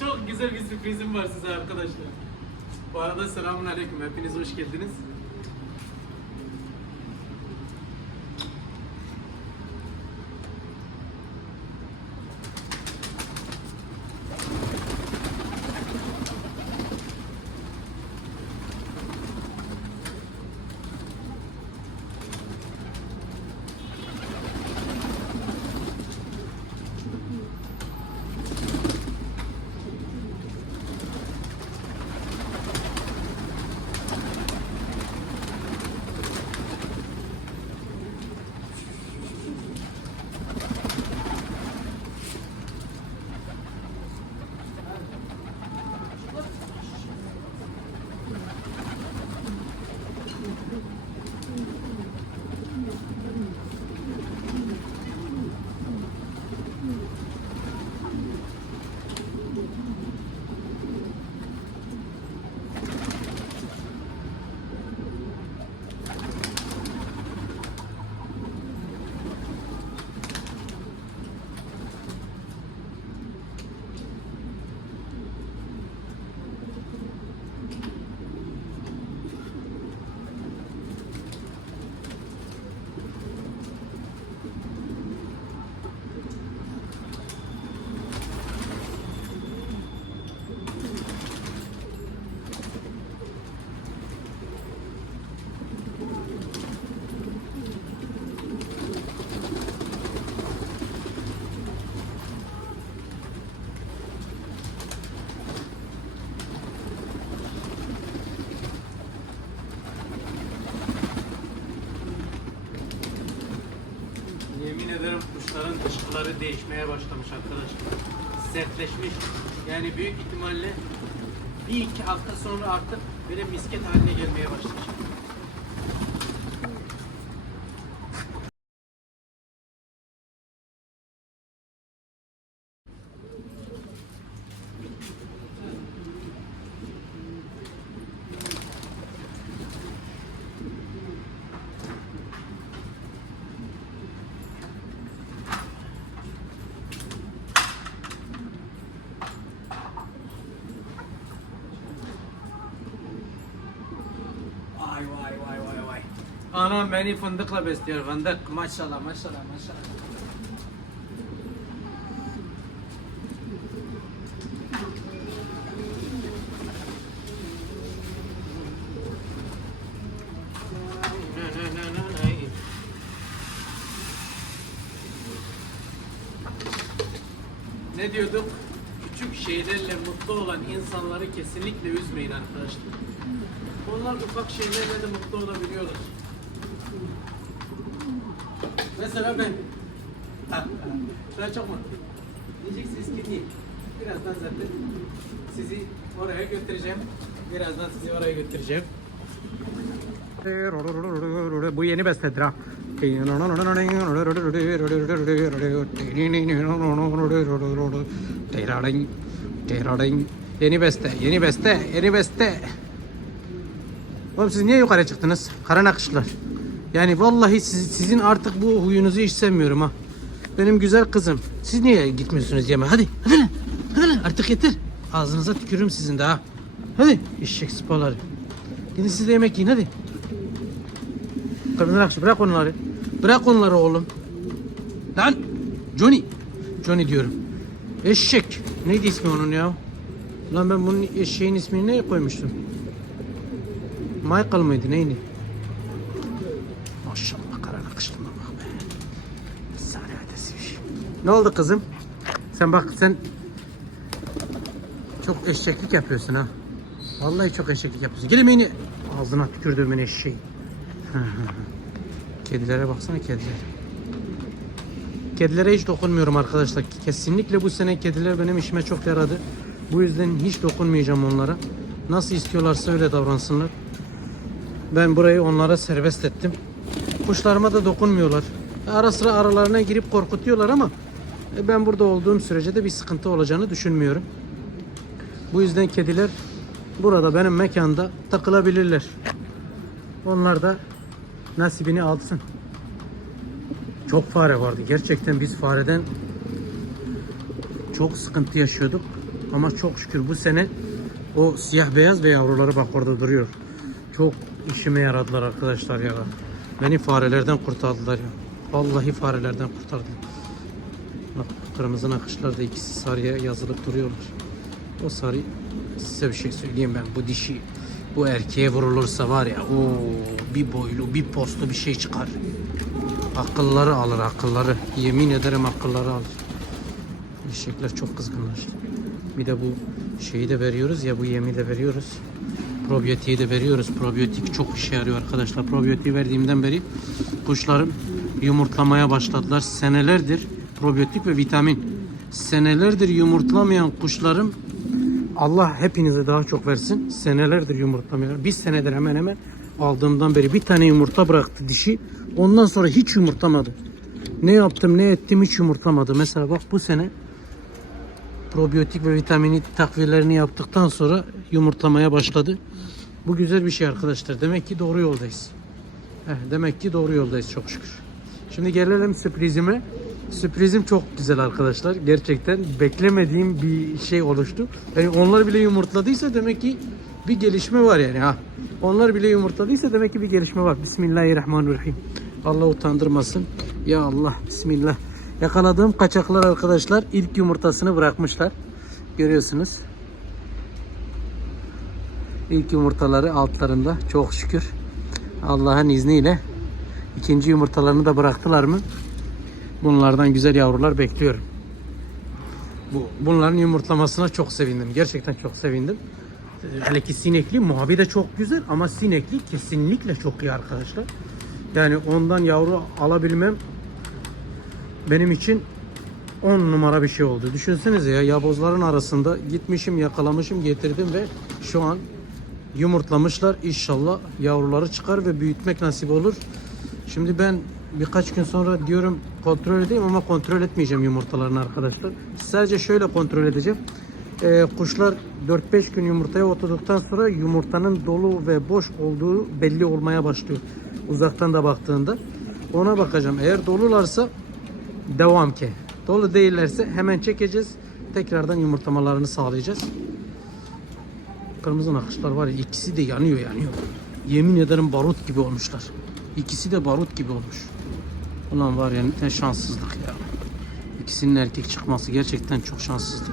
Çok güzel bir sürprizim var size arkadaşlar. Bu arada selamun aleyküm. Hepiniz hoş geldiniz. Yemin ederim kuşların dışkıları değişmeye başlamış arkadaşlar. Sertleşmiş. Yani büyük ihtimalle bir iki hafta sonra artık böyle misket haline gelmeye başlayacak. Vay vay vay vay vay. Anam beni fındıkla besliyor fındık. Maşallah maşallah maşallah. Ne diyorduk? Küçük şeylerle mutlu olan insanları kesinlikle üzmeyin arkadaşlar. Onlar ufak şeylerle de mutlu olabiliyorlar. Mesela ben. Ben çok mutluyum. Diyeceksiniz ki niye? Birazdan zaten sizi oraya götüreceğim. Birazdan sizi oraya götüreceğim. Bu yeni bestedir ha. Yeni beste, yeni beste, yeni beste. Oğlum siz niye yukarı çıktınız? Kara nakışlar. Yani vallahi siz- sizin artık bu huyunuzu hiç sevmiyorum ha. Benim güzel kızım. Siz niye gitmiyorsunuz yeme? Hadi, hadi lan. Hadi lan artık yeter. Ağzınıza tükürürüm sizin de ha. Hadi eşek sıpaları. Gidin siz de yemek yiyin hadi. Kadın nakışı bırak onları. Bırak onları oğlum. Lan Johnny. Johnny diyorum. Eşek. Neydi ismi onun ya? Lan ben bunun eşeğin ismini ne koymuştum? Michael mıydı neydi? Maşallah kara nakışlığına bak be. Efsane. Ne oldu kızım? Sen bak sen çok eşeklik yapıyorsun ha. Vallahi çok eşeklik yapıyorsun. Gelin beni ağzına tükürdüğümün eşeği. Kedilere baksana kedilere. Kedilere hiç dokunmuyorum arkadaşlar. Kesinlikle bu sene kediler benim işime çok yaradı. Bu yüzden hiç dokunmayacağım onlara. Nasıl istiyorlarsa öyle davransınlar. Ben burayı onlara serbest ettim. Kuşlarıma da dokunmuyorlar. Ara sıra aralarına girip korkutuyorlar ama e, ben burada olduğum sürece de bir sıkıntı olacağını düşünmüyorum. Bu yüzden kediler burada benim mekanda takılabilirler. Onlar da nasibini alsın. Çok fare vardı. Gerçekten biz fareden çok sıkıntı yaşıyorduk. Ama çok şükür bu sene o siyah beyaz ve yavruları bak orada duruyor. Çok işime yaradılar arkadaşlar ya. Beni farelerden kurtardılar ya. Vallahi farelerden kurtardılar. Bak kırmızı nakışlarda ikisi sarıya yazılıp duruyorlar. O sarı size bir şey söyleyeyim ben bu dişi bu erkeğe vurulursa var ya o bir boylu bir postu bir şey çıkar. Akılları alır akılları. Yemin ederim akılları alır. Eşekler çok kızgınlar. Bir de bu şeyi de veriyoruz ya bu yemi de veriyoruz. Probiyotiği de veriyoruz. Probiyotik çok işe yarıyor arkadaşlar. Probiyotiği verdiğimden beri kuşlarım yumurtlamaya başladılar. Senelerdir probiyotik ve vitamin. Senelerdir yumurtlamayan kuşlarım Allah hepinize daha çok versin. Senelerdir yumurtlamıyor. Bir senedir hemen hemen aldığımdan beri bir tane yumurta bıraktı dişi. Ondan sonra hiç yumurtlamadı. Ne yaptım ne ettim hiç yumurtlamadı. Mesela bak bu sene probiyotik ve vitamini takviyelerini yaptıktan sonra yumurtlamaya başladı. Bu güzel bir şey arkadaşlar. Demek ki doğru yoldayız. Heh, demek ki doğru yoldayız çok şükür. Şimdi gelelim sürprizime. Sürprizim çok güzel arkadaşlar. Gerçekten beklemediğim bir şey oluştu. Yani onlar bile yumurtladıysa demek ki bir gelişme var yani ha. Onlar bile yumurtladıysa demek ki bir gelişme var. Bismillahirrahmanirrahim. Allah utandırmasın. Ya Allah Bismillah. Yakaladığım kaçaklar arkadaşlar ilk yumurtasını bırakmışlar. Görüyorsunuz. İlk yumurtaları altlarında çok şükür. Allah'ın izniyle ikinci yumurtalarını da bıraktılar mı? Bunlardan güzel yavrular bekliyorum. Bu bunların yumurtlamasına çok sevindim. Gerçekten çok sevindim. Hele ki sinekli muhabi de çok güzel ama sinekli kesinlikle çok iyi arkadaşlar. Yani ondan yavru alabilmem benim için 10 numara bir şey oldu. Düşünsenize ya yabozların arasında gitmişim yakalamışım getirdim ve şu an yumurtlamışlar. İnşallah yavruları çıkar ve büyütmek nasip olur. Şimdi ben birkaç gün sonra diyorum kontrol edeyim ama kontrol etmeyeceğim yumurtalarını arkadaşlar. Sadece şöyle kontrol edeceğim. Ee, kuşlar 4-5 gün yumurtaya oturduktan sonra yumurtanın dolu ve boş olduğu belli olmaya başlıyor. Uzaktan da baktığında. Ona bakacağım. Eğer dolularsa devam ki. Dolu değillerse hemen çekeceğiz. Tekrardan yumurtlamalarını sağlayacağız. Kırmızı nakışlar var ya ikisi de yanıyor yanıyor. Yemin ederim barut gibi olmuşlar. İkisi de barut gibi olmuş. Ulan var ya ne şanssızlık ya. İkisinin erkek çıkması gerçekten çok şanssızlık.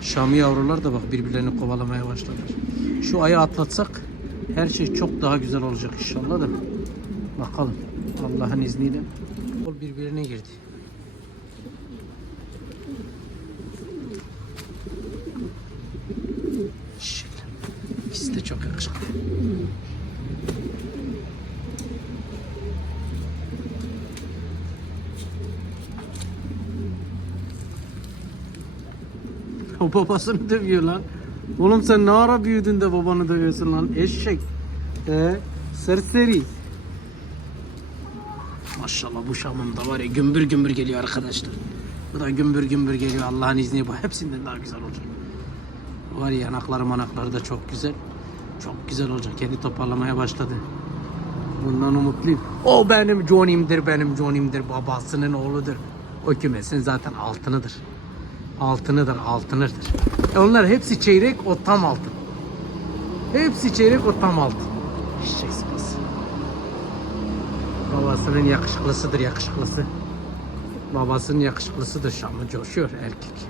Şami yavrular da bak birbirlerini kovalamaya başladılar. Şu ayı atlatsak her şey çok daha güzel olacak inşallah da. Bakalım Allah'ın izniyle. Birbirine girdi. Şöyle. Yakışıklı. O babasını dövüyor lan. Oğlum sen ne ara büyüdün de babanı dövüyorsun lan eşek. Ee, serseri. Maşallah bu şamım da var ya gümbür gümbür geliyor arkadaşlar. Bu da gümbür gümbür geliyor Allah'ın izniyle bu hepsinden daha güzel olacak. Var ya yanakları manakları da çok güzel. Çok güzel olacak. Kendi toparlamaya başladı. Bundan umutluyum. O benim Johnny'imdir, benim Johnny'imdir. Babasının oğludur. O kümesin zaten altınıdır. Altınıdır, altınıdır. E onlar hepsi çeyrek, o tam altın. Hepsi çeyrek, o tam altın. Sıpası. Babasının yakışıklısıdır, yakışıklısı. Babasının yakışıklısıdır. Şamı coşuyor erkek.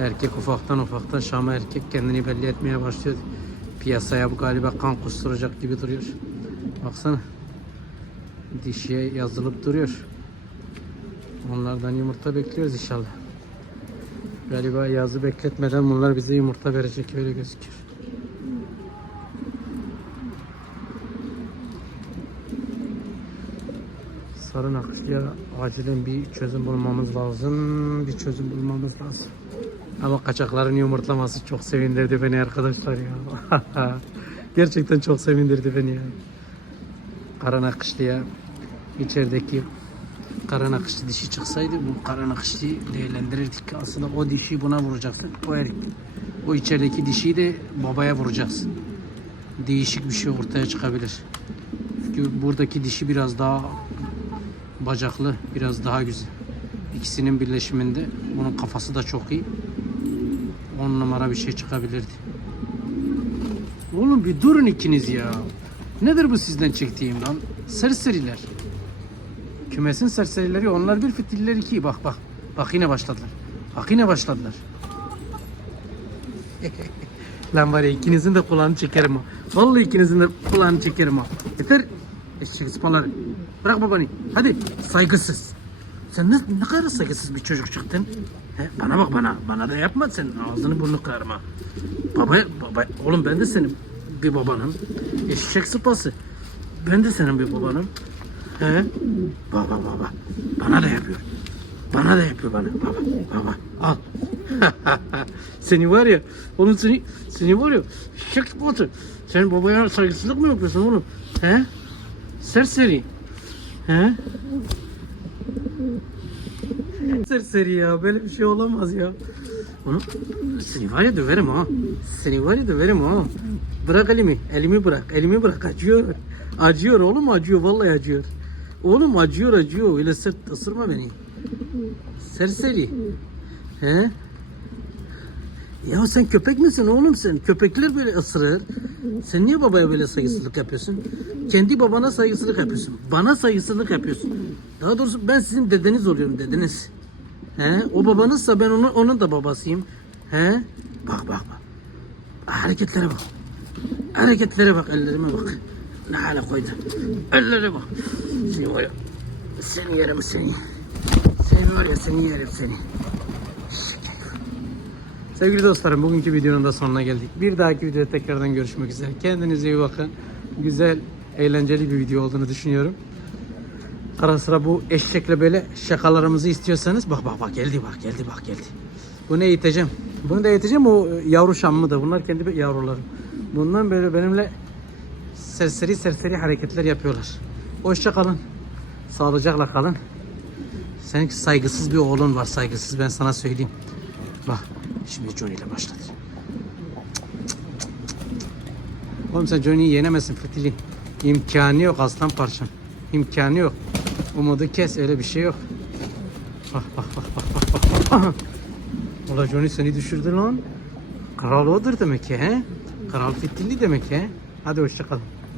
Erkek ufaktan ufaktan Şam'a erkek kendini belli etmeye başlıyor. Piyasaya bu galiba kan kusturacak gibi duruyor. Baksana. Dişiye yazılıp duruyor. Onlardan yumurta bekliyoruz inşallah. Galiba yazı bekletmeden bunlar bize yumurta verecek öyle gözüküyor. Sarı nakışlıya acilen bir çözüm bulmamız lazım. Bir çözüm bulmamız lazım. Ama kaçakların yumurtlaması çok sevindirdi beni arkadaşlar ya. Gerçekten çok sevindirdi beni ya. Kara nakışlıya içerideki kara nakışlı dişi çıksaydı bu kara nakışlıyı değerlendirirdik. Aslında o dişi buna vuracaksın. O erkek. O içerideki dişiyi de babaya vuracaksın. Değişik bir şey ortaya çıkabilir. Çünkü buradaki dişi biraz daha bacaklı, biraz daha güzel. İkisinin birleşiminde bunun kafası da çok iyi. 10 numara bir şey çıkabilirdi. Oğlum bir durun ikiniz ya. Nedir bu sizden çektiğim lan? Serseriler. Kümesin serserileri onlar bir fitiller iki. Bak bak. Bak yine başladılar. Bak yine başladılar. Lan var ya ikinizin de kulağını çekerim ha. Vallahi ikinizin de kulağını çekerim ha. Yeter. Eşek sıpaları. Bırak babanı. Hadi saygısız. Sen ne, ne kadar saygısız bir çocuk çıktın. He, bana bak bana. Bana da yapma sen. Ağzını burnunu kırarım ha. Baba, baba, oğlum ben de senin bir babanım. Eşek sıpası. Ben de senin bir babanım. He? Baba baba. Bana da yapıyor. Bana da yapıyor bana. Baba baba. Al. seni var ya. Oğlum seni seni var ya. Eşek sıpası. Sen babaya saygısızlık mı yapıyorsun oğlum? He? Serseri. He? Serseri ya. Böyle bir şey olamaz ya. Onu seni var ya döverim ha. Seni var ya döverim ha. Bırak elimi. Elimi bırak. Elimi bırak. Acıyor. Acıyor oğlum acıyor. Vallahi acıyor. Oğlum acıyor acıyor. Öyle sırt ısırma beni. Serseri. He? Ya sen köpek misin oğlum sen? Köpekler böyle ısırır. Sen niye babaya böyle saygısızlık yapıyorsun? Kendi babana saygısızlık yapıyorsun. Bana saygısızlık yapıyorsun. Daha doğrusu ben sizin dedeniz oluyorum dediniz. He? O babanızsa ben onun, onun da babasıyım. He? Bak bak bak. Hareketlere bak. Hareketlere bak, ellerime bak. Ne hale koydu. Ellere bak. Seni var ya. Seni yerim seni. Seni var ya seni yerim seni. Sevgili dostlarım bugünkü videonun da sonuna geldik. Bir dahaki videoda tekrardan görüşmek üzere. Kendinize iyi bakın. Güzel, eğlenceli bir video olduğunu düşünüyorum. Ara sıra bu eşekle böyle şakalarımızı istiyorsanız bak bak bak geldi bak geldi bak geldi. Bunu eğiteceğim. Bunu da eğiteceğim o yavru şammı da. Bunlar kendi yavrularım. Bundan böyle benimle serseri serseri hareketler yapıyorlar. Hoşça kalın. Sağlıcakla kalın. Senin saygısız bir oğlun var saygısız ben sana söyleyeyim. Bak şimdi Johnny ile başladı. Oğlum sen Johnny'yi yenemezsin Fetili. İmkanı yok aslan parçam. İmkanı yok. Umudu kes öyle bir şey yok. Bak. Ulan Johnny seni düşürdü lan. Kral odur demek ki he. Kral Fetili demek ki he. Hadi hoşça kalın.